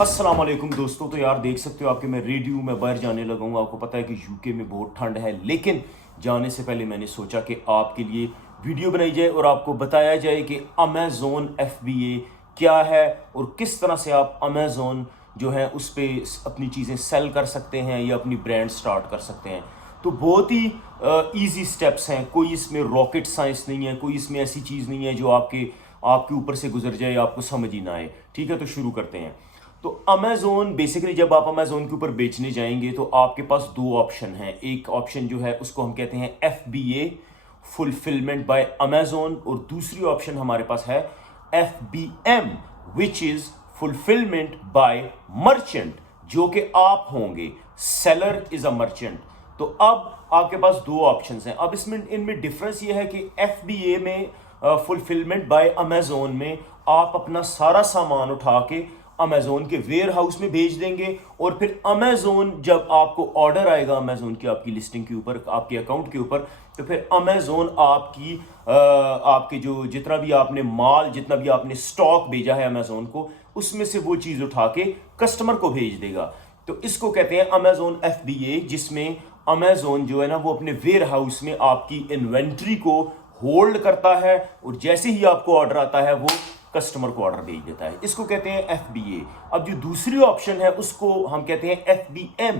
अस्सलाम वालेकुम दोस्तों। तो यार देख सकते हो आपके मैं रेडियो में बाहर जाने लगा हूँ। आपको पता है कि यूके में बहुत ठंड है, लेकिन जाने से पहले मैंने सोचा कि आपके लिए वीडियो बनाई जाए और आपको बताया जाए कि अमेज़ोन FBA क्या है और किस तरह से आप अमेज़ोन जो है उस पर अपनी चीज़ें सेल कर सकते हैं या अपनी ब्रांड स्टार्ट कर सकते हैं। तो बहुत ही इजी स्टेप्स हैं, कोई इसमें रॉकेट साइंस नहीं है, कोई इसमें ऐसी चीज़ नहीं है जो आपके आपके ऊपर से गुजर जाए, आपको समझ ही ना आए। ठीक है, तो शुरू करते हैं। तो अमेज़ोन बेसिकली जब आप अमेज़ोन के ऊपर बेचने जाएंगे तो आपके पास दो ऑप्शन हैं। एक ऑप्शन जो है उसको हम कहते हैं FBA, फुलफिलमेंट बाय अमेज़ोन, और दूसरी ऑप्शन हमारे पास है FBM, which is fulfilment bye merchant, जो कि आप होंगे। Seller is a merchant. तो अब आपके पास दो ऑप्शंस हैं। अब इसमें इनमें डिफरेंस ये है कि FBA में फुलफिलमेंट बाय अमेज़ोन में आप अपना सारा सामान उठा के अमेज़ोन के वेयर हाउस में भेज देंगे और फिर अमेज़ोन जब आपको ऑर्डर आएगा अमेज़ोन की आपकी लिस्टिंग के ऊपर, आपके अकाउंट के ऊपर, तो फिर अमेज़ोन आपकी आपके जो जितना भी आपने माल, जितना भी आपने स्टॉक भेजा है अमेज़ोन को, उसमें से वो चीज़ उठा के कस्टमर को भेज देगा। तो इसको कहते हैं अमेज़ोन FBA, जिसमें अमेज़ोन जो है ना वो अपने वेयर हाउस में आपकी इन्वेंट्री को होल्ड करता है और जैसे ही आपको ऑर्डर आता है वो कस्टमर को ऑर्डर भेज देता है। इसको कहते हैं FBA। अब जो दूसरी ऑप्शन है उसको हम कहते हैं FBM,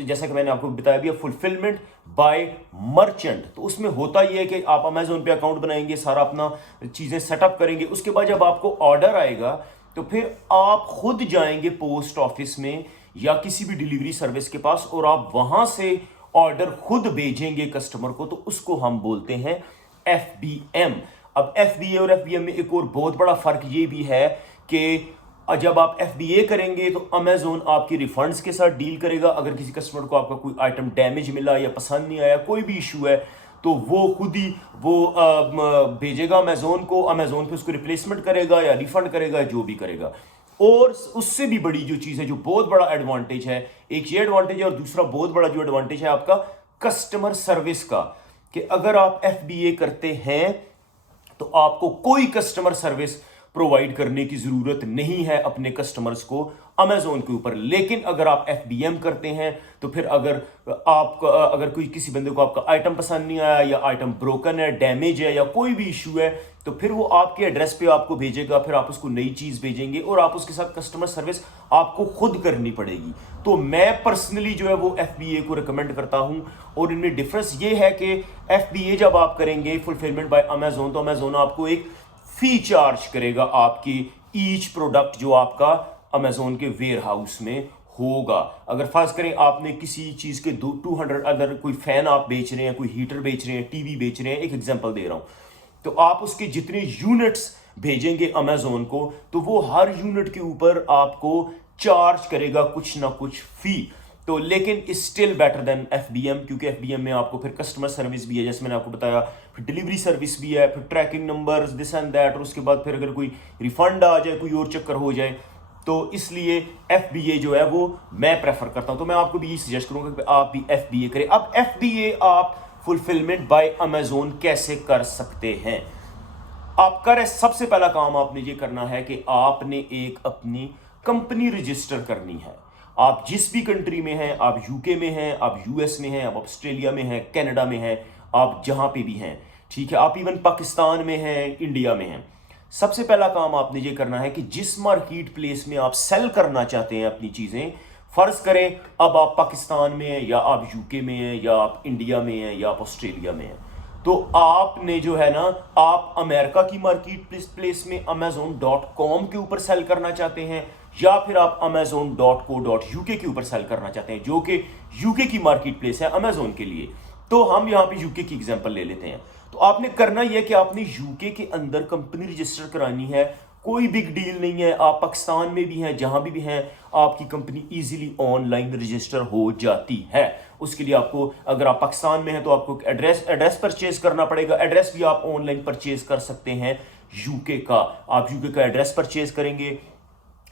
जैसा कि मैंने आपको बताया भी, फुलफिलमेंट बाय मर्चेंट। तो उसमें होता यह है कि आप अमेज़ोन पे अकाउंट बनाएंगे, सारा अपना चीज़ें सेटअप करेंगे, उसके बाद जब आपको ऑर्डर आएगा तो फिर आप खुद जाएंगे पोस्ट ऑफिस में या किसी भी डिलीवरी सर्विस के पास और आप वहां से ऑर्डर खुद भेजेंगे कस्टमर को। तो उसको हम बोलते हैं FBM। अब FBA और FBM में एक और बहुत बड़ा फर्क ये भी है कि जब आप FBA करेंगे तो अमेज़ोन आपकी रिफंड्स के साथ डील करेगा। अगर किसी कस्टमर को आपका कोई आइटम डैमेज मिला या पसंद नहीं आया, कोई भी इशू है, तो वो खुद ही वो भेजेगा अमेज़ोन को, अमेज़ोन पे उसको रिप्लेसमेंट करेगा या रिफंड करेगा, जो भी करेगा। और उससे भी बड़ी जो चीज़ है, जो बहुत बड़ा एडवांटेज है, एक ये एडवांटेज है और दूसरा बहुत बड़ा जो एडवांटेज है आपका कस्टमर सर्विस का, कि अगर आप FBA करते हैं तो आपको कोई कस्टमर सर्विस प्रोवाइड करने की जरूरत नहीं है अपने कस्टमर्स को अमेज़ोन के ऊपर। लेकिन अगर आप FBM करते हैं तो फिर अगर कोई किसी बंदे को आपका आइटम पसंद नहीं आया या आइटम ब्रोकन है, डैमेज है या कोई भी इशू है, तो फिर वो आपके एड्रेस पे आपको भेजेगा, फिर आप उसको नई चीज़ भेजेंगे और आप उसके साथ कस्टमर सर्विस आपको खुद करनी पड़ेगी। तो मैं पर्सनली जो है वो FBA को रिकमेंड करता हूं। और इनमें डिफरेंस ये है कि FBA जब आप करेंगे फुलफिलमेंट बाय अमेज़ोन, तो अमेज़ोन आपको एक फी चार्ज करेगा आपकी ईच प्रोडक्ट जो आपका अमेज़ोन के वेयर हाउस में होगा। अगर फर्ज करें आपने किसी चीज़ के 200, अगर कोई फैन आप बेच रहे हैं, कोई हीटर बेच रहे हैं, टीवी बेच रहे हैं, एक एग्जांपल दे रहा हूं, तो आप उसके जितने यूनिट्स भेजेंगे अमेज़ोन को, तो वो हर यूनिट के ऊपर आपको चार्ज करेगा कुछ ना कुछ फी। तो लेकिन स्टिल बेटर देन FBM, क्योंकि FBM में आपको फिर कस्टमर सर्विस भी है, जैसे मैंने आपको बताया, फिर डिलीवरी सर्विस भी है, फिर tracking numbers, this and that, और उसके बाद फिर अगर कोई रिफंड आ जाए, कोई और चक्कर हो जाए, तो इसलिए FBA जो है वो मैं प्रेफर करता हूं। तो मैं आपको भी सजेस्ट करूंगा कि आप भी FBA करें। अब FBA आप फुलफिलमेंट बाय अमेज़ोन कैसे कर सकते हैं? आपका सबसे पहला काम आपने ये करना है कि आपने एक अपनी कंपनी रजिस्टर करनी है। आप जिस भी कंट्री में हैं, आप यूके में हैं, आप US में हैं, आप ऑस्ट्रेलिया में हैं, कनाडा में हैं, आप जहां पे भी हैं, ठीक है, आप इवन पाकिस्तान में हैं, इंडिया में हैं, सबसे पहला काम आपने ये करना है कि जिस मार्केट प्लेस में आप सेल करना चाहते हैं अपनी चीजें, फर्ज करें अब आप पाकिस्तान में हैं या आप यूके में हैं या आप इंडिया में हैं या आप ऑस्ट्रेलिया में हैं, तो आपने जो है ना, आप अमेरिका की मार्केट प्लेस में amazon.com के ऊपर सेल करना चाहते हैं या फिर आप amazon.co.uk के ऊपर सेल करना चाहते हैं, जो कि यूके की मार्केट प्लेस है अमेज़ोन के लिए। तो हम यहां पे यूके की एग्जांपल ले लेते हैं। तो आपने करना यह कि आपने यूके के अंदर कंपनी रजिस्टर करानी है। कोई बिग डील नहीं है, आप पाकिस्तान में भी हैं, जहां भी हैं, आपकी कंपनी इजीली ऑनलाइन रजिस्टर हो जाती है। उसके लिए आपको, अगर आप पाकिस्तान में हैं तो आपको एड्रेस परचेज करना पड़ेगा। एड्रेस भी आप ऑनलाइन परचेज कर सकते हैं यूके का। आप यूके का एड्रेस परचेज करेंगे,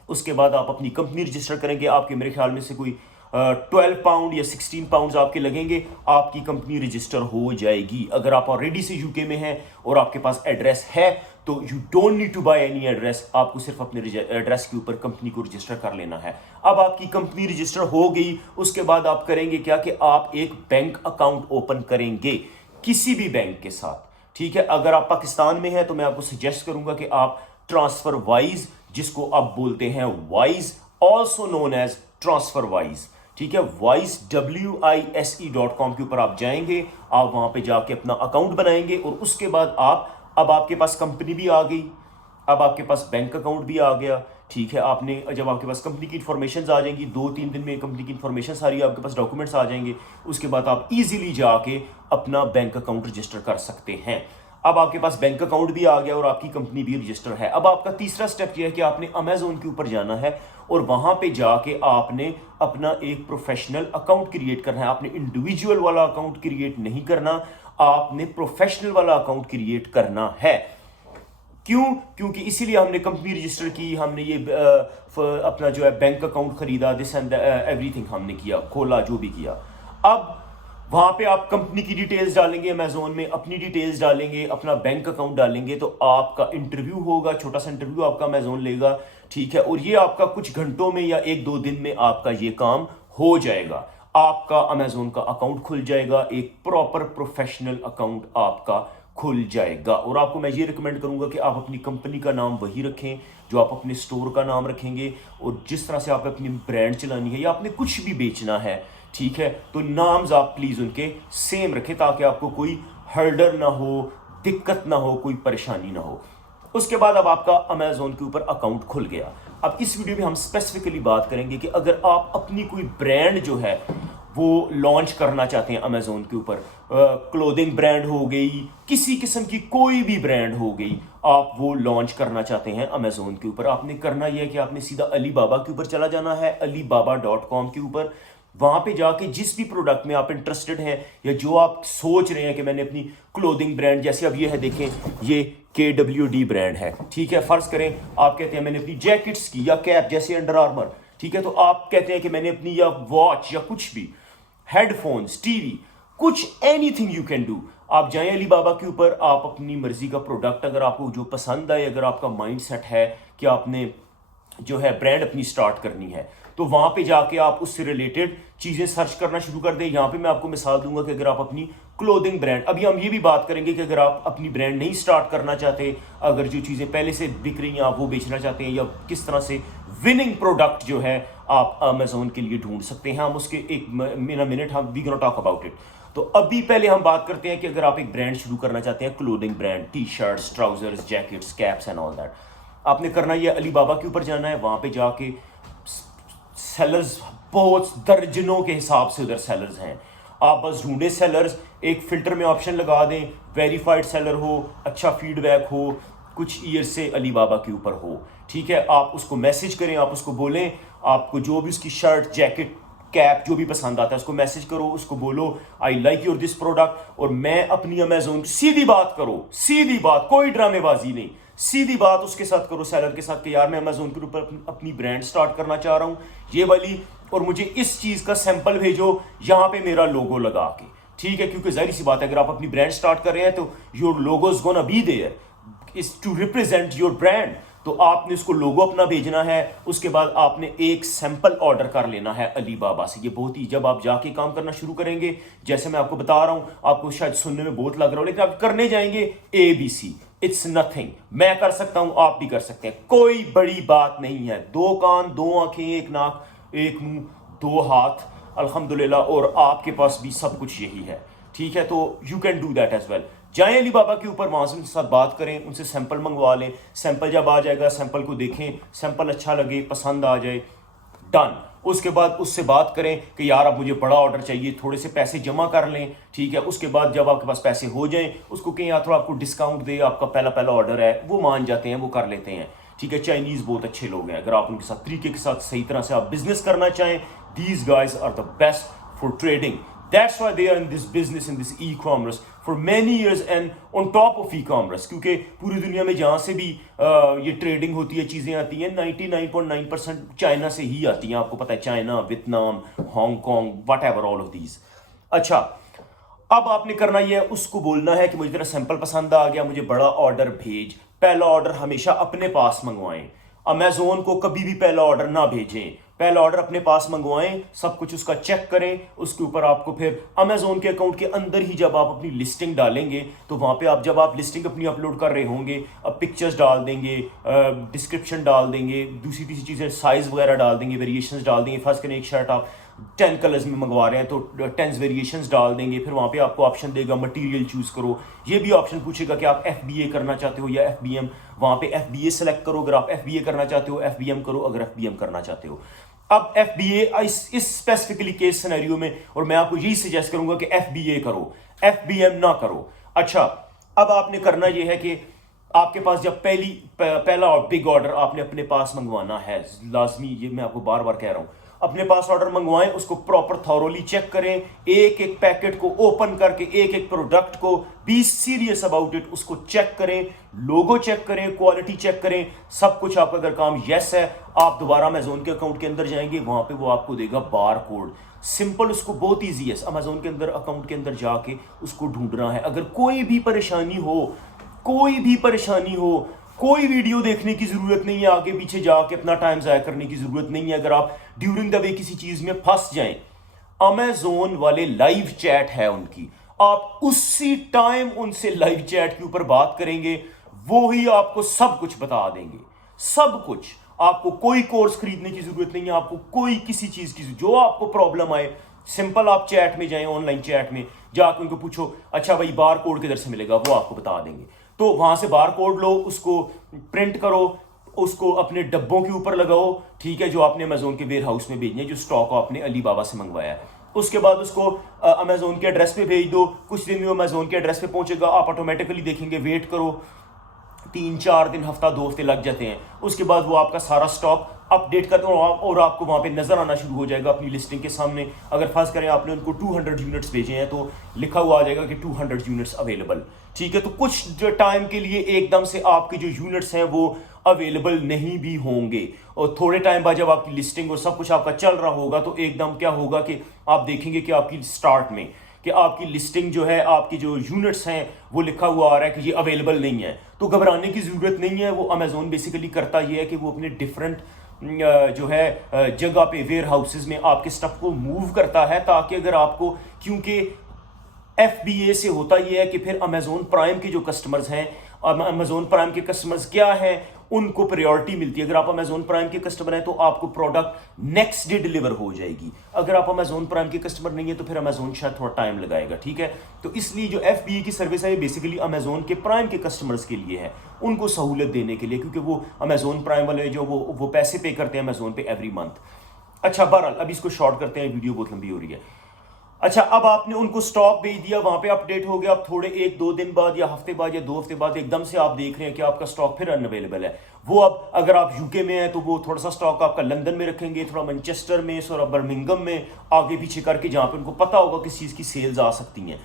उसके बाद आप अपनी कंपनी रजिस्टर करेंगे। आपके मेरे ख्याल में से कोई £12 या £16 आपके लगेंगे, आपकी कंपनी रजिस्टर हो जाएगी। अगर आप ऑलरेडी से यूके में हैं और आपके पास एड्रेस है तो you don't need to buy any address, आपको सिर्फ अपने एड्रेस के ऊपर कंपनी को रजिस्टर कर लेना है। अब आपकी कंपनी रजिस्टर हो गई, उसके बाद आप करेंगे क्या कि आप एक बैंक अकाउंट ओपन करेंगे किसी भी बैंक के साथ, ठीक है। अगर आप पाकिस्तान में हैं तो मैं आपको सजेस्ट करूंगा कि आप ट्रांसफर वाइज, जिसको आप बोलते हैं Wise, also known as TransferWise, ठीक है, वाइज WISE.com के ऊपर आप जाएंगे, आप वहां पे जाके अपना अकाउंट बनाएंगे और उसके बाद अब आपके पास कंपनी भी आ गई, अब आपके पास बैंक अकाउंट भी आ गया, ठीक है। आपने जब आपके पास कंपनी की इंफॉर्मेशन आ जाएंगी, 2-3 दिन में कंपनी की इंफॉर्मेशन सारी आपके पास डॉक्यूमेंट्स आ जाएंगे, उसके बाद आप इजीली जाके अपना बैंक अकाउंट रजिस्टर कर सकते हैं। अब आपके पास बैंक अकाउंट भी आ गया और आपकी कंपनी भी रजिस्टर है। अब आपका तीसरा स्टेप यह है कि आपने अमेजोन के ऊपर जाना है और वहां पे जाके आपने अपना एक प्रोफेशनल अकाउंट क्रिएट करना है। आपने इंडिविजुअल वाला अकाउंट क्रिएट नहीं करना, आपने प्रोफेशनल वाला अकाउंट क्रिएट करना है। क्यों? क्योंकि इसीलिए हमने कंपनी रजिस्टर की, हमने ये अपना जो है बैंक अकाउंट खरीदा, दिस एंड एवरीथिंग हमने किया, खोला, जो भी किया। अब वहां पे आप कंपनी की डिटेल्स डालेंगे, अमेजोन में अपनी डिटेल्स डालेंगे, अपना बैंक अकाउंट डालेंगे, तो आपका इंटरव्यू होगा, छोटा सा इंटरव्यू आपका अमेजोन लेगा, ठीक है। और ये आपका कुछ घंटों में या 1-2 दिन में आपका ये काम हो जाएगा, आपका अमेजोन का अकाउंट खुल जाएगा, एक प्रॉपर प्रोफेशनल अकाउंट आपका खुल जाएगा। और आपको मैं ये रिकमेंड करूंगा कि आप अपनी कंपनी का नाम वही रखें जो आप अपने स्टोर का नाम रखेंगे, और जिस तरह से आप अपनी ब्रांड चलानी है या आपने कुछ भी बेचना है, ठीक है, तो नाम्स आप प्लीज उनके सेम रखें ताकि आपको कोई हर्डर ना हो, दिक्कत ना हो, कोई परेशानी ना हो। उसके बाद अब आपका अमेजोन के ऊपर अकाउंट खुल गया। अब इस वीडियो में हम स्पेसिफिकली बात करेंगे कि अगर आप अपनी कोई ब्रांड जो है वो लॉन्च करना चाहते हैं अमेजोन के ऊपर, क्लोथिंग ब्रांड हो गई, किसी किस्म की कोई भी ब्रांड हो गई, आप वो लॉन्च करना चाहते हैं अमेजोन के ऊपर, आपने करना यह है कि आपने सीधा अलीबाबा के ऊपर चला जाना है, alibaba.com के ऊपर। वहां पे जाके जिस भी प्रोडक्ट में आप इंटरेस्टेड हैं या जो आप सोच रहे हैं कि मैंने अपनी क्लोथिंग ब्रांड, जैसे अब ये है, देखें, ये KWD ब्रांड है, ठीक है। फर्ज करें आप कहते हैं मैंने अपनी जैकेट्स की या कैप, जैसे अंडर आर्मर, ठीक है, तो आप कहते हैं कि मैंने अपनी या वॉच या कुछ भी, हेडफोन्स, टीवी, कुछ, एनीथिंग यू कैन डू। आप जाएं अलीबाबा के ऊपर, आप अपनी मर्जी का प्रोडक्ट अगर आपको जो पसंद आए, अगर आपका माइंड सेट है कि आपने जो है ब्रांड अपनी स्टार्ट करनी है, तो वहां पे जाके आप उससे रिलेटेड चीजें सर्च करना शुरू कर दें। यहां पे मैं आपको मिसाल दूंगा कि अगर आप अपनी क्लोथिंग ब्रांड, अभी हम ये भी बात करेंगे कि अगर आप अपनी ब्रांड नहीं स्टार्ट करना चाहते, अगर जो चीजें पहले से बिक रही हैं आप वो बेचना चाहते हैं, या किस तरह से विनिंग प्रोडक्ट जो है आप अमेजोन के लिए ढूंढ सकते हैं, हम उसके एक मिनट हम we gonna talk about it. तो अभी पहले हम बात करते हैं कि अगर आप एक ब्रांड शुरू करना चाहते हैं, clothing brand, T shirts, trousers, jackets, caps and all that, आपने करना ये अलीबाबा के ऊपर जाना है। वहां पे जाके सेलर्स बहुत दर्जनों के हिसाब से उधर सेलर्स हैं, आप बस ढूंढे सेलर्स, एक फिल्टर में ऑप्शन लगा दें, वेरीफाइड सेलर हो, अच्छा फीडबैक हो, कुछ ईयर से अलीबाबा के ऊपर हो, ठीक है। आप उसको मैसेज करें, आप उसको बोलें, आपको जो भी उसकी शर्ट, जैकेट, कैप जो भी पसंद आता है उसको मैसेज करो, उसको बोलो I like your this product, और मैं अपनी अमेजोन, सीधी बात करो, सीधी बात, कोई ड्रामेबाजी नहीं, सीधी बात उसके साथ करो, सेलर के साथ, कि यार मैं अमेजोन के ऊपर अपनी ब्रांड स्टार्ट करना चाह रहा हूं ये वाली, और मुझे इस चीज का सैंपल भेजो यहां पे मेरा लोगो लगा के, ठीक है। क्योंकि जाहिर सी बात है अगर आप अपनी ब्रांड स्टार्ट कर रहे हैं तो your logos gonna be there is to represent your brand, तो आपने उसको लोगो अपना भेजना है। उसके बाद आपने एक सैंपल ऑर्डर कर लेना है अलीबाबा से। ये बहुत ही, जब आप जाके काम करना शुरू करेंगे, जैसे मैं आपको बता रहा हूं, आपको शायद सुनने में बहुत लग रहा हो, लेकिन आप करने जाएंगे ABC, इट्स नथिंग, मैं कर सकता हूं, आप भी कर सकते हैं, कोई बड़ी बात नहीं है। 2 कान, 2 आंखें, 1 नाक, 1 मुंह, 2 हाथ, अल्हम्दुलिल्लाह, और आपके पास भी सब कुछ यही है, ठीक है। तो you can do that as well. जाएं अलीबाबा के ऊपर, वहां से उनके साथ बात करें, उनसे सैंपल मंगवा लें, सैंपल जब आ जाएगा, सैंपल को देखें, सैंपल अच्छा लगे, पसंद आ जाए, डन। उसके बाद उससे बात करें कि यार अब मुझे बड़ा ऑर्डर चाहिए, थोड़े से पैसे जमा कर लें, ठीक है। उसके बाद जब आपके पास पैसे हो जाएं, उसको कहीं यार थोड़ा आपको डिस्काउंट दे, आपका पहला ऑर्डर है, वो मान जाते हैं, वो कर लेते हैं, ठीक है। चाइनीज बहुत अच्छे लोग हैं, अगर आप उनके साथ तरीके के साथ सही तरह से आप बिजनेस करना चाहें, these guys are the best for trading, That's why they are in this business, in this e-commerce for many years and on top of e-commerce, क्योंकि पूरी दुनिया में जहाँ से भी ये ट्रेडिंग होती है, चीज़ें आती हैं, 99.9% चाइना से ही आती हैं। आपको पता है, China, Vietnam, Hong Kong, what ever, all of these. अच्छा, अब आपने करना ये है, उसको बोलना है कि मुझे तेरा सैंपल पसंद आ गया, मुझे बड़ा ऑर्डर भेज। पहला ऑर्डर हमेशा अपने पास मंगवाएं। अमेजोन को कभी भी पहला ऑर्डर ना भेजें, पहला ऑर्डर अपने पास मंगवाएं, सब कुछ उसका चेक करें। उसके ऊपर आपको फिर अमेजोन के अकाउंट के अंदर ही जब आप अपनी लिस्टिंग डालेंगे तो वहाँ पे आप, जब आप लिस्टिंग अपनी अपलोड कर रहे होंगे, अब पिक्चर्स डाल देंगे, डिस्क्रिप्शन डाल देंगे, दूसरी तीसरी चीज़ें, साइज़ वगैरह डाल देंगे, वेरिएशंस डाल देंगे। फर्स्ट करें, एक शर्ट आप 10 कलर्स में मंगवा रहे हैं तो 10 वेरिएशंस डाल देंगे। फिर वहाँ पे आपको ऑप्शन देगा मटेरियल चूज़ करो। ये भी ऑप्शन पूछेगा कि आप FBA करना चाहते हो या FBM। वहाँ पे FBA सेलेक्ट करो अगर आप FBA करना चाहते हो, FBM करो अगर FBM करना चाहते हो। अब FBA इस स्पेसिफिकली केस सिनेरियो में, और मैं आपको यही सजेस्ट करूंगा कि FBA करो, FBM ना करो। अच्छा, अब आपने करना ये है कि आपके पास जब पहला बिग ऑर्डर आपने अपने पास मंगवाना है, लाजमी, ये मैं आपको बार बार कह रहा हूं, अपने पास ऑर्डर मंगवाएं, उसको प्रॉपर थॉरोली चेक करें, एक एक पैकेट को ओपन करके, एक एक प्रोडक्ट को, बी सीरियस अबाउट इट, उसको चेक करें, लोगो चेक करें, क्वालिटी चेक करें, सब कुछ। आपका अगर काम यस है, आप दोबारा अमेजोन के अकाउंट के अंदर जाएंगे, वहां पे वो आपको देगा बार कोड। सिंपल, उसको बहुत ईजी है, अमेजोन के अंदर अकाउंट के अंदर जाके उसको ढूंढना है। अगर कोई भी परेशानी हो, कोई वीडियो देखने की जरूरत नहीं है, आगे पीछे जाके अपना टाइम जाया करने की जरूरत नहीं है। अगर आप ड्यूरिंग द वे किसी चीज में फंस जाएं, अमेजोन वाले लाइव चैट है उनकी, आप उसी टाइम उनसे लाइव चैट के ऊपर बात करेंगे, वो ही आपको सब कुछ बता देंगे, सब कुछ। आपको कोई कोर्स खरीदने की जरूरत नहीं है, आपको कोई किसी चीज की, जो आपको प्रॉब्लम आए, सिंपल आप चैट में जाएं, ऑनलाइन चैट में जाकर उनको पूछो, अच्छा भाई बार कोड किधर से मिलेगा, वो आपको बता देंगे। तो वहां से बार कोड लो, उसको प्रिंट करो, उसको अपने डब्बों के ऊपर लगाओ, ठीक है, जो आपने अमेजोन के वेयर हाउस में भेजने, जो स्टॉक आपने अली बाबा से मंगवाया है। उसके बाद उसको अमेजोन के एड्रेस पे भेज दो, कुछ दिन में अमेजोन के एड्रेस पे पहुंचेगा, आप ऑटोमेटिकली देखेंगे, वेट करो, 3-4 दिन, हफ्ता, 2 हफ्ते लग जाते हैं। उसके बाद वो आपका सारा स्टॉक अपडेट करते हैं और आपको वहाँ पे नजर आना शुरू हो जाएगा अपनी लिस्टिंग के सामने। अगर फर्स्ट करें आपने उनको 200 यूनिट्स भेजे हैं तो लिखा हुआ आ जाएगा कि 200 यूनिट्स अवेलेबल, ठीक है। तो कुछ टाइम के लिए एकदम से आपके जो यूनिट्स हैं वो अवेलेबल नहीं भी होंगे, और थोड़े टाइम बाद जब आपकी लिस्टिंग और सब कुछ आपका चल रहा होगा तो एकदम क्या होगा कि आप देखेंगे कि आपकी स्टार्ट में कि आपकी लिस्टिंग जो है, आपकी जो यूनिट्स हैं वो लिखा हुआ आ रहा है कि ये अवेलेबल नहीं है। तो घबराने की ज़रूरत नहीं है। वो अमेजोन बेसिकली करता ये है कि वो अपने डिफरेंट जो है जगह पे, वेयर हाउसेज में आपके स्टफ को मूव करता है, ताकि अगर आपको, क्योंकि FBA से होता यह है कि फिर अमेजोन प्राइम के जो कस्टमर्स हैं, अमेजोन प्राइम के कस्टमर्स क्या हैं, उनको प्रायोरिटी मिलती है। अगर आप अमेजोन प्राइम के कस्टमर हैं तो आपको प्रोडक्ट नेक्स्ट डे डिलीवर हो जाएगी। अगर आप अमेजोन प्राइम के कस्टमर नहीं है तो फिर अमेजोन शायद थोड़ा टाइम लगाएगा, ठीक है। तो इसलिए जो FBA की सर्विस है ये बेसिकली अमेजोन के प्राइम के कस्टमर्स के लिए है, उनको सहूलत देने के लिए, क्योंकि वो अमेजोन प्राइम वाले जो वो पैसे पे करते हैं अमेजोन पे एवरी मंथ। अच्छा, बहरहाल अब इसको शॉर्ट करते हैं, वीडियो बहुत लंबी हो रही है। अच्छा, अब आपने उनको स्टॉक भेज दिया, वहां पे अपडेट हो गया। अब थोड़े 1-2 दिन बाद या हफ्ते बाद या 2 हफ्ते बाद एकदम से आप देख रहे हैं कि आपका स्टॉक फिर अनअवेलेबल है। वो अब अगर आप यूके में हैं तो वो थोड़ा सा स्टॉक आपका लंदन में रखेंगे, थोड़ा मैनचेस्टर में, थोड़ा बर्मिंघम में, आगे पीछे करके, जहां पे उनको पता होगा किस चीज़ की सेल्स आ सकती हैं।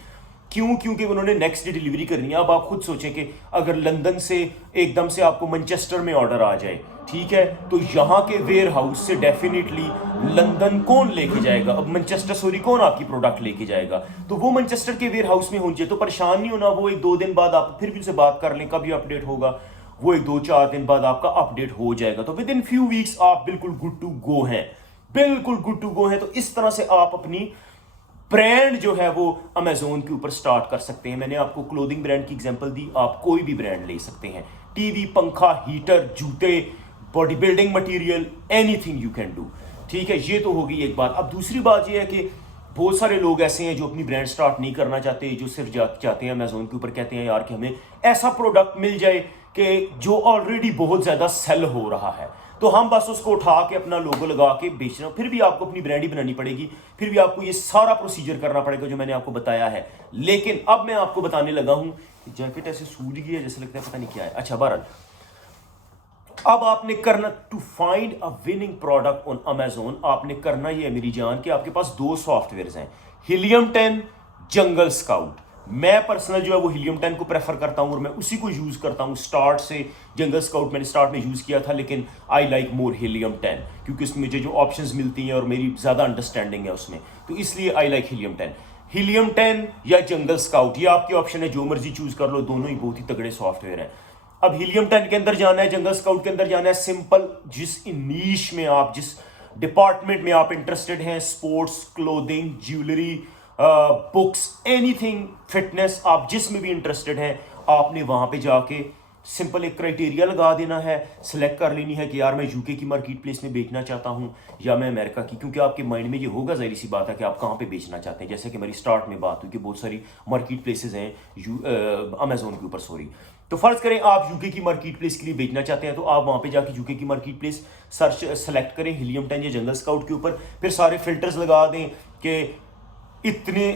क्यों? क्योंकि उन्होंने नेक्स्ट डे डिलीवरी करनी है। अब आप खुद सोचें कि अगर लंदन से एकदम से आपको मैनचेस्टर में ऑर्डर आ जाए, ठीक है, तो यहाँ के वेयर हाउस से डेफिनेटली लंदन कौन लेके जाएगा, अब मैनचेस्टर कौन आपकी प्रोडक्ट लेके जाएगा? तो वो मैनचेस्टर के वेयर हाउस में होनी चाहिए। तो परेशान नहीं होना, वो 1-2 दिन बाद आप फिर भी उनसे बात कर लें, कभी अपडेट होगा, वो 1-2-4 दिन बाद आपका अपडेट हो जाएगा। तो विद इन फ्यू वीक्स आप बिल्कुल गुड टू गो हैं, बिल्कुल गुड टू गो हैं। तो इस तरह से आप अपनी ब्रांड जो है वो अमेजोन के ऊपर स्टार्ट कर सकते हैं। मैंने आपको क्लोथिंग ब्रांड की एग्जांपल दी, आप कोई भी ब्रांड ले सकते हैं, टीवी, पंखा, हीटर, जूते, body building material, anything you can do, ठीक है। ये तो होगी एक बात। अब दूसरी बात ये है कि बहुत सारे लोग ऐसे हैं जो अपनी ब्रांड स्टार्ट नहीं करना चाहते, जो सिर्फ चाहते हैं अमेजोन के ऊपर, कहते हैं यार कि हमें ऐसा प्रोडक्ट मिल जाए कि जो ऑलरेडी बहुत ज़्यादा सेल हो रहा है, तो हम बस उसको उठा के अपना लोगो लगा के बेचना। फिर भी आपको अपनी ब्रांड ही बनानी पड़ेगी, फिर भी आपको ये सारा प्रोसीजर करना पड़ेगा जो मैंने आपको बताया है। लेकिन अब मैं आपको बताने लगा हूं, जैकेट ऐसे सूज गई है जैसे लगता है पता नहीं क्या है। अच्छा, बहरहाल अब आपने करना to find a winning product on Amazon, आपने करना ये है मेरी जान कि आपके पास दो सॉफ्टवेयर हैं, हीलियम 10, जंगल स्काउट। मैं पर्सनल जो है वो हीलियम 10 को प्रेफर करता हूं और मैं उसी को यूज करता हूं स्टार्ट से। जंगल स्काउट मैंने स्टार्ट में यूज किया था, लेकिन आई लाइक मोर हीलियम 10 क्योंकि उसमें मुझे जो ऑप्शंस मिलती हैं और मेरी ज्यादा अंडरस्टैंडिंग है उसमें, तो इसलिए आई लाइक हीलियम 10। हीलियम 10 या जंगल स्काउट, ये आपकी ऑप्शन है, जो मर्जी चूज कर लो, दोनों ही बहुत ही तगड़े सॉफ्टवेयर हैं। अब हीलियम 10 के अंदर जाना है, जंगल स्काउट के अंदर जाना है, सिंपल जिस नीश में आप, जिस डिपार्टमेंट में आप इंटरेस्टेड हैं, sports, clothing, jewellery, books, anything, fitness, आप जिसमें भी इंटरेस्टेड हैं, आपने वहां पे जाके सिंपल एक क्राइटेरिया लगा देना है, सिलेक्ट कर लेनी है कि यार मैं यूके की मार्केट प्लेस में बेचना चाहता हूं या मैं अमेरिका की, क्योंकि आपके माइंड में ये होगा, जाहिर सी बात है कि आप कहां पे बेचना चाहते हैं। जैसे कि मेरी स्टार्ट में बात हुई कि बहुत सारी मार्केट प्लेसेस हैं अमेजोन के ऊपर, सॉरी। तो फर्ज करें आप यूके की मार्केट प्लेस के लिए बेचना चाहते हैं, तो आप वहां पे जाके यूके की मार्केट प्लेस सर्च सेलेक्ट करें हीलियम 10 या जंगल स्काउट के ऊपर, फिर सारे फिल्टर्स लगा दें कि इतने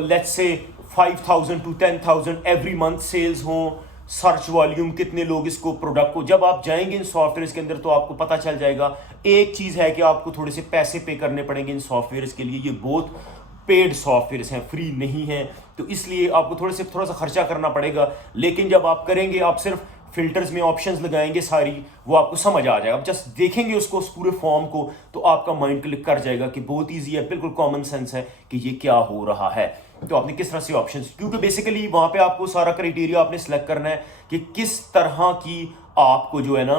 let's say 5,000 to 10,000 every month sales हों, सर्च वॉल्यूम कितने लोग इसको प्रोडक्ट को, जब आप जाएंगे इन सॉफ्टवेयर के अंदर तो आपको पता चल जाएगा। एक चीज है कि आपको थोड़े से पैसे पे करने पड़ेंगे इन सॉफ्टवेयर के लिए, ये बहुत पेड सॉफ्टवेयर हैं, फ्री नहीं है, तो इसलिए आपको थोड़ा सा खर्चा करना पड़ेगा। लेकिन जब आप करेंगे, आप सिर्फ फिल्टर्स में ऑप्शंस लगाएंगे सारी, वो आपको समझ आ जाएगा। आप जस्ट देखेंगे उसको, उस पूरे फॉर्म को, तो आपका माइंड क्लिक कर जाएगा कि बहुत ईजी है, बिल्कुल कॉमन सेंस है कि ये क्या हो रहा है। तो आपने किस तरह से ऑप्शंस, क्योंकि बेसिकली वहां पे आपको सारा क्राइटेरिया आपने सेलेक्ट करना है कि किस तरह की आपको जो है ना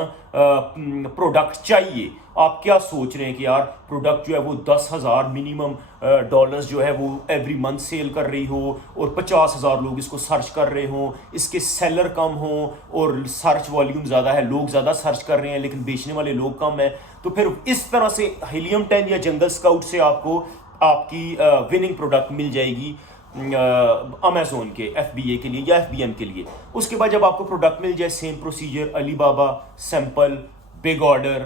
प्रोडक्ट चाहिए। आप क्या सोच रहे हैं कि यार प्रोडक्ट जो है वो 10,000 मिनिमम डॉलर्स जो है वो एवरी मंथ सेल कर रही हो और 50,000 लोग इसको सर्च कर रहे हो, इसके सेलर कम हो और सर्च वॉल्यूम ज़्यादा है, लोग ज़्यादा सर्च कर रहे हैं लेकिन बेचने वाले लोग कम हैं। तो फिर इस तरह से हीलियम 10 या जंगल स्काउट से आपको आपकी विनिंग प्रोडक्ट मिल जाएगी अमेजोन के FBA के लिए या FBM के लिए। उसके बाद जब आपको प्रोडक्ट मिल जाए, same procedure, Alibaba, sample, big order,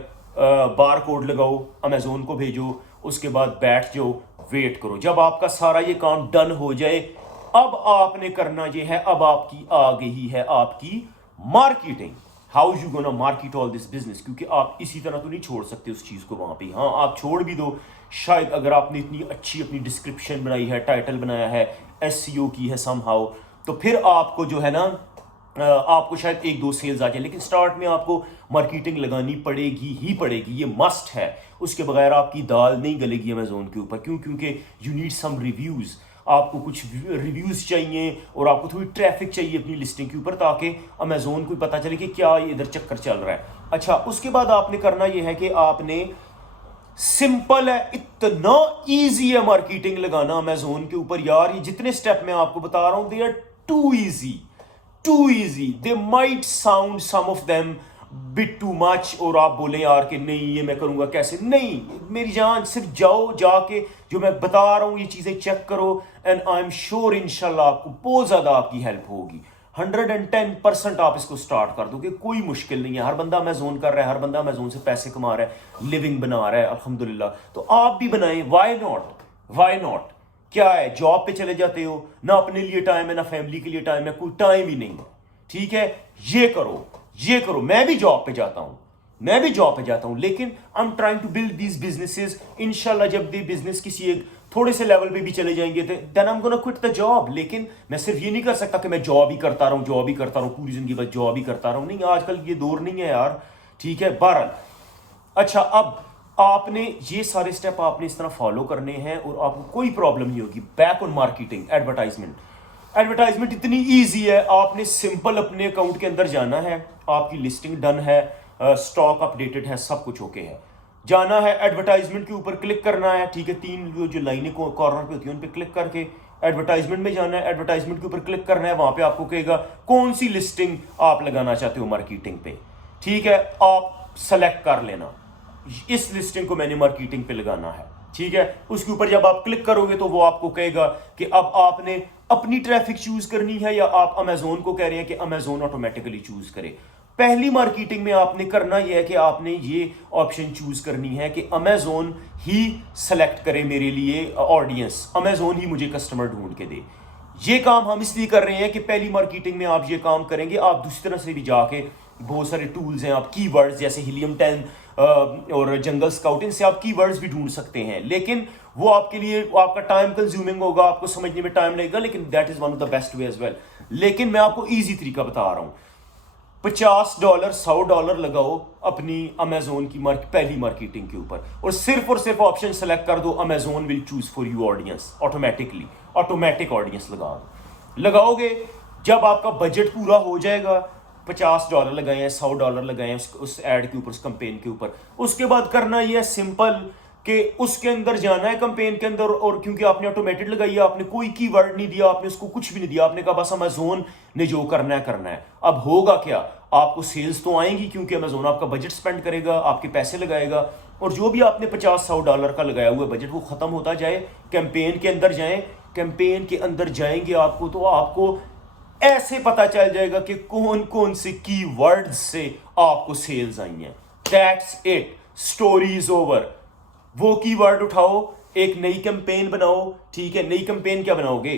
bar code लगाओ, अमेजोन को भेजो, उसके बाद बैठ जाओ, वेट करो। जब आपका सारा ये काम डन हो जाए, अब आपने करना ये है, अब आपकी आ गई है आपकी marketing. How you gonna market all this business, क्योंकि आप इसी तरह तो नहीं छोड़ सकते उस चीज को वहां पे। हाँ, आप छोड़ भी दो, शायद अगर आपने इतनी अच्छी अपनी डिस्क्रिप्शन बनाई है, टाइटल बनाया है, SEO की है समहाउ, तो फिर आपको जो है ना आपको शायद 1-2 सेल्स आ जाए, लेकिन स्टार्ट में आपको मार्केटिंग लगानी पड़ेगी ही पड़ेगी, ये मस्ट है। उसके बगैर आपकी दाल नहीं गलेगी अमेजोन के ऊपर। क्यों? क्योंकि यू नीड सम रिव्यूज, आपको कुछ रिव्यूज चाहिए और आपको थोड़ी ट्रैफिक चाहिए अपनी लिस्टिंग के ऊपर, ताकि अमेजोन को पता चले कि क्या इधर चक्कर चल रहा है। अच्छा, उसके बाद आपने करना यह है कि आपने, सिंपल है, इतना इजी है मार्केटिंग लगाना अमेजोन के ऊपर यार। ये जितने स्टेप मैं आपको बता रहा हूं, they are too easy, they might sound some of them bit too much, और आप बोले यार कि नहीं ये मैं करूंगा कैसे। नहीं मेरी जान, सिर्फ जाओ, जाके जो मैं बता रहा हूं ये चीजें चेक करो, एंड आई एम श्योर इंशाल्लाह आपको बहुत ज्यादा आपकी हेल्प होगी। 110% आप इसको स्टार्ट कर दोगे, कोई मुश्किल नहीं है। हर बंदा अमेजोन कर रहा है, हर बंदा अमेजोन से पैसे कमा रहा है, लिविंग बना रहा है, अल्हम्दुलिल्लाह। तो आप भी बनाएं, वाई नॉट। क्या है, जॉब पे चले जाते हो ना, अपने लिए टाइम है ना फैमिली के लिए टाइम है, कोई टाइम ही नहीं, ठीक है, ये करो। मैं भी जॉब पे जाता हूं, लेकिन I am trying to build these businesses. इंशाल्लाह जब ये बिजनेस किसी एक थोड़े से लेवल पे भी चले जाएंगे, then I am gonna quit the job. लेकिन मैं सिर्फ ये नहीं कर सकता कि मैं जॉब ही करता रहूं पूरी जिंदगी बस जॉब ही करता रहूं। नहीं, आजकल ये दौर नहीं है यार, ठीक है। बहरहाल, अच्छा, अब आपने ये सारे स्टेप आपने इस तरह फॉलो करने हैं और आपको कोई प्रॉब्लम नहीं होगी। बैक ऑन मार्केटिंग, एडवर्टाइजमेंट इतनी ईजी है। आपने सिंपल अपने अकाउंट के अंदर जाना है, आपकी लिस्टिंग डन है, स्टॉक अपडेटेड है, सब कुछ ओके है। जाना है एडवर्टाइजमेंट के ऊपर क्लिक करना है, ठीक है, 3 जो लाइनें कॉर्नर पे होती हैं उन पे क्लिक करके एडवर्टाइजमेंट में जाना है। एडवर्टाइजमेंट के ऊपर क्लिक करना है, वहां पे आपको कहेगा कौन सी लिस्टिंग आप लगाना चाहते हो मार्केटिंग पे, ठीक है, आप सेलेक्ट कर लेना, इस लिस्टिंग को मैंने मार्केटिंग पे लगाना है, ठीक है। उसके ऊपर जब आप क्लिक करोगे तो वो आपको कहेगा कि अब आपने अपनी ट्रैफिक चूज करनी है या आप अमेजोन को कह रहे हैं कि अमेजोन ऑटोमेटिकली चूज करे। पहली मार्केटिंग में आपने करना यह है कि आपने ये ऑप्शन चूज करनी है कि अमेजोन ही सेलेक्ट करे मेरे लिए ऑडियंस, अमेजोन ही मुझे कस्टमर ढूंढ के दे। ये काम हम इसलिए कर रहे हैं कि पहली मार्केटिंग में आप ये काम करेंगे, आप दूसरी तरह से भी जाके बहुत सारे टूल्स हैं, आप कीवर्ड्स जैसे हीलियम 10 और जंगल स्काउट, इनसे आप कीवर्ड्स भी ढूंढ सकते हैं, लेकिन वो आपके लिए आपका टाइम कंज्यूमिंग होगा, आपको समझने में टाइम लगेगा, लेकिन that is one of the best way as well. लेकिन मैं आपको ईजी तरीका बता रहा हूं। $50 $100 लगाओ अपनी अमेजोन की पहली मार्केटिंग के ऊपर, और सिर्फ ऑप्शन सेलेक्ट कर दो, Amazon will choose for you audience automatically, automatic audience लगाओगे। जब आपका बजट पूरा हो जाएगा, $50 लगाए हैं, $100 लगाए हैं उस एड के ऊपर, उस कंपेन के ऊपर, उसके बाद करना यह है सिंपल कि उसके अंदर जाना है कंपेन के अंदर, और क्योंकि आपने ऑटोमेटेड लगाई है, आपने कोई कीवर्ड नहीं दिया, आपने उसको कुछ भी नहीं दिया, आपने कहा बस अमेजोन ने जो करना है। अब होगा क्या, आपको सेल्स तो आएंगी क्योंकि अमेजोन आपका बजट स्पेंड करेगा, आपके पैसे लगाएगा, और जो भी आपने $50-100 का लगाया हुआ बजट वो खत्म होता जाए, कैंपेन के अंदर जाएं, कैंपेन के अंदर जाएंगे आपको तो आपको ऐसे पता चल जाएगा कि कौन कौन से कीवर्ड्स से आपको सेल्स आई हैं। That's it, story is over. वो कीवर्ड उठाओ, एक नई कैंपेन बनाओ, ठीक है। नई कैंपेन क्या बनाओगे,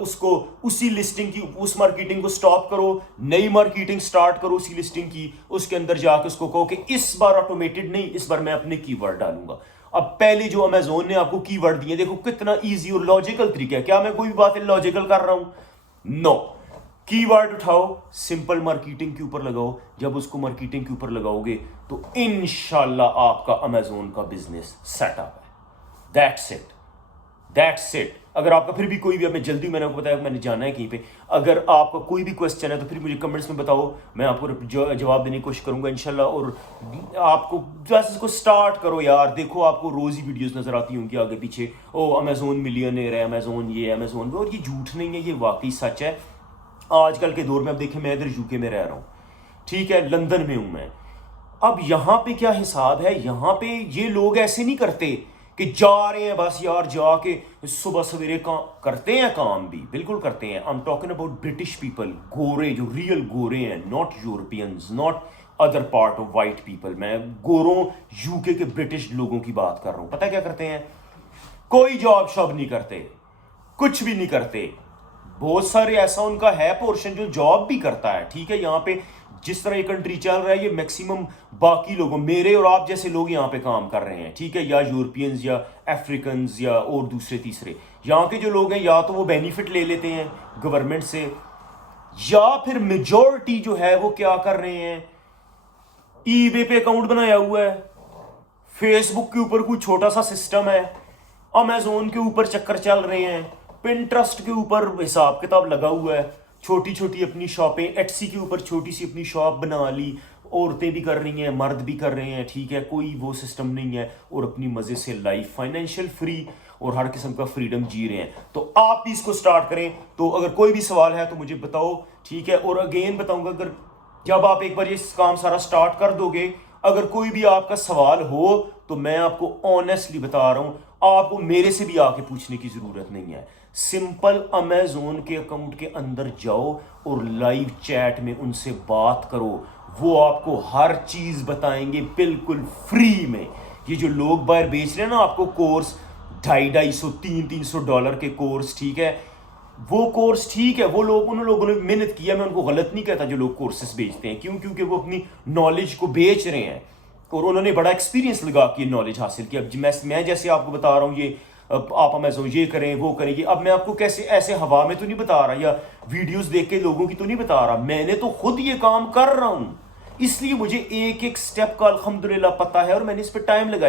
उसको उसी लिस्टिंग की, उस मार्केटिंग को स्टॉप करो, नई मार्केटिंग स्टार्ट करो उसी लिस्टिंग की, उसके अंदर जाकर उसको कहो कि इस बार ऑटोमेटेड नहीं, इस बार मैं अपने कीवर्ड डालूंगा। अब पहले जो अमेजोन ने आपको कीवर्ड दिए, देखो कितना इजी और लॉजिकल तरीका है। क्या मैं कोई भी बात लॉजिकल कर रहा हूं? नो। कीवर्ड उठाओ, सिंपल मार्केटिंग के ऊपर लगाओ। जब उसको मार्केटिंग के ऊपर लगाओगे तो इंशाल्लाह आपका अमेजोन का बिजनेस सेटअप है। That's it. अगर आपका फिर भी कोई भी, मैं जल्दी, मैंने आपको बताया मैंने जाना है कहीं पे, अगर आपका कोई भी क्वेश्चन है तो फिर मुझे कमेंट्स में बताओ, मैं आपको जवाब देने की कोशिश करूंगा इंशाल्लाह। और आपको जैसे इसको स्टार्ट करो यार, देखो आपको रोज ही वीडियोस नजर आती होंगी आगे पीछे, ओ अमेजोन मिलियनेयर है, अमेजोन ये, अमेजोन वो, और ये झूठ नहीं है, ये वाकई सच है। आजकल के दौर में, अब देखिए मैं इधर यूके में रह रहा हूँ, ठीक है, लंदन में हूं मैं। अब यहाँ पे क्या हिसाब है, यहाँ पे ये लोग ऐसे नहीं करते कि जा रहे हैं बस यार, जाके सुबह सवेरे काम करते हैं, काम भी बिल्कुल करते हैं। I am talking about British people, गोरे, जो रियल गोरे हैं, not Europeans, not other part of white people. मैं गोरों यूके के ब्रिटिश लोगों की बात कर रहा हूं। पता है क्या करते हैं? कोई जॉब शॉब नहीं करते, कुछ भी नहीं करते। बहुत सारे ऐसा उनका है पोर्शन जो जॉब भी करता है, ठीक है। यहाँ पे जिस तरह ये कंट्री चल रहा है, ये मैक्सिमम बाकी लोगों, मेरे और आप जैसे लोग यहाँ पे काम कर रहे हैं, ठीक है, या यूरोपियंस या अफ्रीकन्स या और दूसरे तीसरे। यहाँ के जो लोग हैं या तो वो बेनिफिट ले लेते हैं गवर्नमेंट से, या फिर मेजॉरिटी जो है वो क्या कर रहे हैं, ईबे पे अकाउंट बनाया हुआ है, फेसबुक के ऊपर कोई छोटा सा सिस्टम है, अमेजोन के ऊपर चक्कर चल रहे हैं, पिंटरेस्ट के ऊपर हिसाब किताब लगा हुआ है, छोटी छोटी अपनी शॉपें, एटसी के ऊपर छोटी सी अपनी शॉप बना ली, औरतें भी कर रही हैं, मर्द भी कर रहे हैं, ठीक है, कोई वो सिस्टम नहीं है, और अपनी मजे से लाइफ फाइनेंशियल फ्री और हर किस्म का फ्रीडम जी रहे हैं। तो आप भी इसको स्टार्ट करें। तो अगर कोई भी सवाल है तो मुझे बताओ, ठीक है। और अगेन बताऊंगा, अगर जब आप एक बार ये काम सारा स्टार्ट कर दोगे, अगर कोई भी आपका सवाल हो तो मैं आपको ऑनेस्टली बता रहा हूं, आपको मेरे से भी आके पूछने की जरूरत नहीं है। सिंपल अमेजोन के अकाउंट के अंदर जाओ और लाइव चैट में उनसे बात करो, वो आपको हर चीज बताएंगे बिल्कुल फ्री में। ये जो लोग बाहर बेच रहे हैं ना आपको कोर्स, $250, $300 के कोर्स, ठीक है, वो कोर्स ठीक है, वो लोग, उन लोगों ने मेहनत किया, मैं उनको गलत नहीं कहता जो लोग कोर्सेस बेचते हैं। क्यों? क्योंकि वो अपनी नॉलेज को बेच रहे हैं और उन्होंने बड़ा एक्सपीरियंस लगा के नॉलेज हासिल की। अब मैं जैसे आपको बता रहा हूँ, ये आप अमेजोन ये करें वो करें, ये अब मैं आपको कैसे ऐसे हवा में तो नहीं बता रहा, या वीडियोस देख के लोगों की तो नहीं बता रहा, मैंने तो खुद ये काम कर रहा हूँ, इसलिए मुझे एक एक स्टेप का अल्हम्दुलिल्लाह पता है और मैंने इस पर टाइम लगाया।